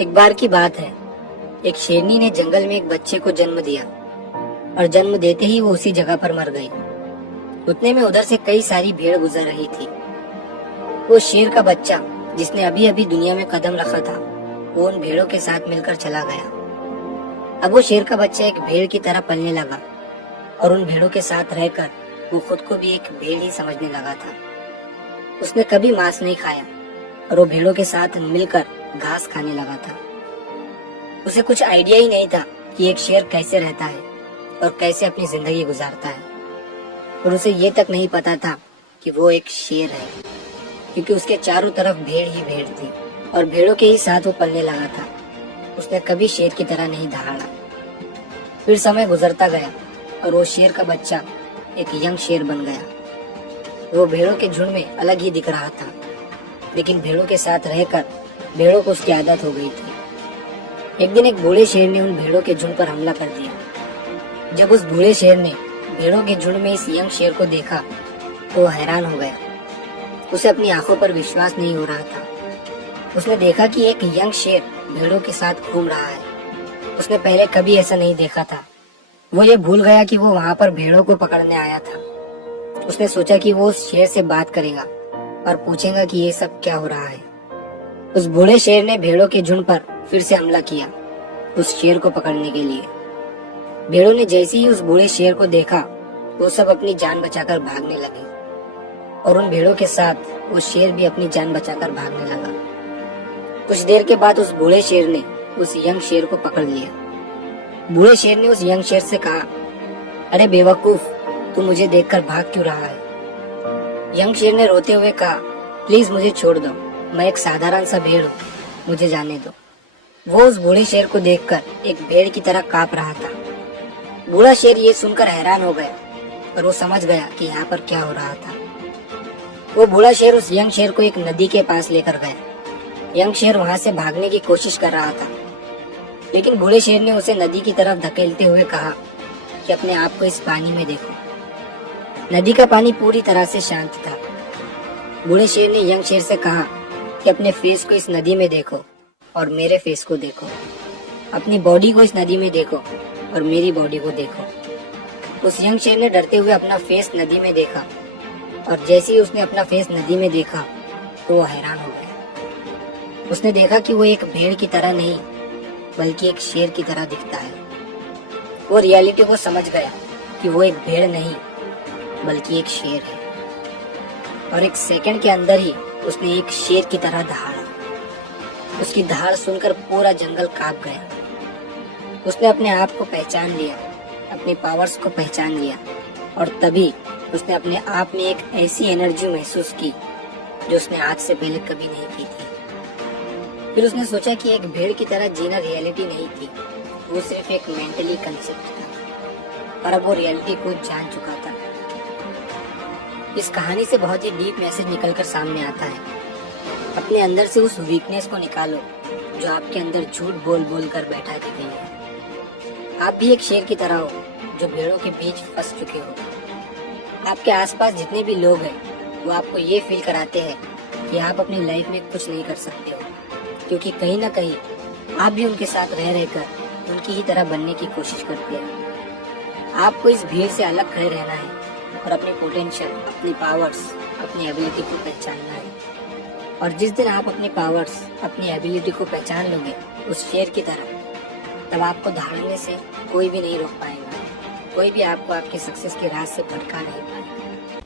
एक बार की बात है, एक शेरनी ने जंगल में एक बच्चे को जन्म दिया और जन्म देते ही वो उसी जगह पर मर गई। उतने में उधर से कई सारी भेड़ गुजर रही थी। वो शेर का बच्चा जिसने अभी अभी दुनिया में कदम रखा था, वो उन भेड़ों के साथ मिलकर चला गया। अब वो शेर का बच्चा एक भेड़ की तरह पलने लगा और उन भेड़ों के साथ रहकर वो खुद को भी एक भेड़ ही समझने लगा था। उसने कभी मांस नहीं खाया और वो भेड़ों के साथ मिलकर घास खाने लगा था। उसे कुछ आइडिया ही नहीं था कि एक शेर कैसे रहता है और कैसे अपनी जिंदगी गुजारता है। और उसे ये तक नहीं पता था कि वो एक शेर है, क्योंकि उसके चारों तरफ भेड़ ही भेड़ थी और भेड़ों के ही साथ वो पलने लगा था। उसने कभी शेर की तरह नहीं दहाड़ा। फिर समय गुजरता गया और वो शेर का बच्चा एक यंग शेर बन गया। वो भेड़ों के झुंड में अलग ही दिख रहा था, लेकिन भेड़ों के साथ रहकर भेड़ों को उसकी आदत हो गई थी। एक दिन एक बूढ़े शेर ने उन भेड़ों के झुंड पर हमला कर दिया। जब उस बूढ़े शेर ने भेड़ों के झुंड में इस यंग शेर को देखा तो वो हैरान हो गया। उसे अपनी आंखों पर विश्वास नहीं हो रहा था। उसने देखा कि एक यंग शेर भेड़ों के साथ घूम रहा है। उसने पहले कभी ऐसा नहीं देखा था। वो ये भूल गया कि वो वहाँ पर भेड़ों को पकड़ने आया था। उसने सोचा कि वो उस शेर से बात करेगा और पूछेगा कि ये सब क्या हो रहा है। उस बूढ़े शेर ने भेड़ों के झुंड पर फिर से हमला किया उस शेर को पकड़ने के लिए। भेड़ों ने जैसे ही उस बूढ़े शेर को देखा, वो सब अपनी जान बचाकर भागने लगे और उन भेड़ों के साथ वो शेर भी अपनी जान बचाकर भागने लगा। कुछ देर के बाद उस बूढ़े शेर ने उस यंग शेर को पकड़ लिया। बूढ़े शेर ने उस यंग शेर से कहा, अरे बेवकूफ, तू मुझे देखकर भाग क्यों रहा है? यंग शेर ने रोते हुए कहा, प्लीज मुझे छोड़ दो, मैं एक साधारण सा भेड़ हूँ, मुझे जाने दो। वो उस बूढ़े शेर को देखकर एक भेड़ की तरह कांप रहा था। बूढ़ा शेर ये सुनकर हैरान हो गया और वो समझ गया कि यहाँ पर क्या हो रहा था। वो बूढ़ा शेर उस यंग शेर को एक नदी के पास लेकर गया। यंग शेर वहाँ से भागने की कोशिश कर रहा था, लेकिन बूढ़े शेर ने उसे नदी की तरफ धकेलते हुए कहा कि अपने आप को इस पानी में देखो। नदी का पानी पूरी तरह से शांत था। बूढ़े शेर ने यंग शेर से कहा कि अपने फेस को इस नदी में देखो और मेरे फेस को देखो। अपनी बॉडी को इस नदी में देखो और मेरी बॉडी को देखो। उस यंग शेर ने डरते हुए अपना फेस नदी में देखा और जैसे ही उसने अपना फेस नदी में देखा तो वो हैरान हो गया। उसने देखा कि वो एक भेड़ की तरह नहीं बल्कि एक शेर की तरह दिखता है। वो रियलिटी को समझ गया कि वो एक भेड़ नहीं बल्कि एक शेर है और एक सेकंड के अंदर ही उसने एक शेर की तरह दहाड़ा। उसकी दहाड़ सुनकर पूरा जंगल कांप गया। उसने अपने आप को पहचान लिया, अपनी पावर्स को पहचान लिया और तभी उसने अपने आप में एक ऐसी एनर्जी महसूस की जो उसने आज से पहले कभी नहीं की थी। फिर उसने सोचा कि एक भेड़ की तरह जीना रियलिटी नहीं थी, वो सिर्फ एक मेंटली कंसेप्ट था और अब वो रियलिटी को जान चुका था। इस कहानी से बहुत ही डीप मैसेज निकलकर सामने आता है। अपने अंदर से उस वीकनेस को निकालो जो आपके अंदर झूठ बोल बोल कर बैठा दी गई है। आप भी एक शेर की तरह हो जो भेड़ों के बीच फंस चुके हो। आपके आसपास जितने भी लोग हैं वो आपको ये फील कराते हैं कि आप अपनी लाइफ में कुछ नहीं कर सकते हो, क्योंकि कहीं ना कहीं आप भी उनके साथ रह रहकर उनकी ही तरह बनने की कोशिश करते हैं। आपको इस भीड़ से अलग खड़े रहना है और अपने पोटेंशियल, अपनी पावर्स, अपनी एबिलिटी को पहचानना है। और जिस दिन आप अपनी पावर्स, अपनी एबिलिटी को पहचान लोगे उस शेर की तरह, तब आपको दहाड़ने से कोई भी नहीं रोक पाएगा। कोई भी आपको आपके सक्सेस के राह से भटका नहीं पाएगा।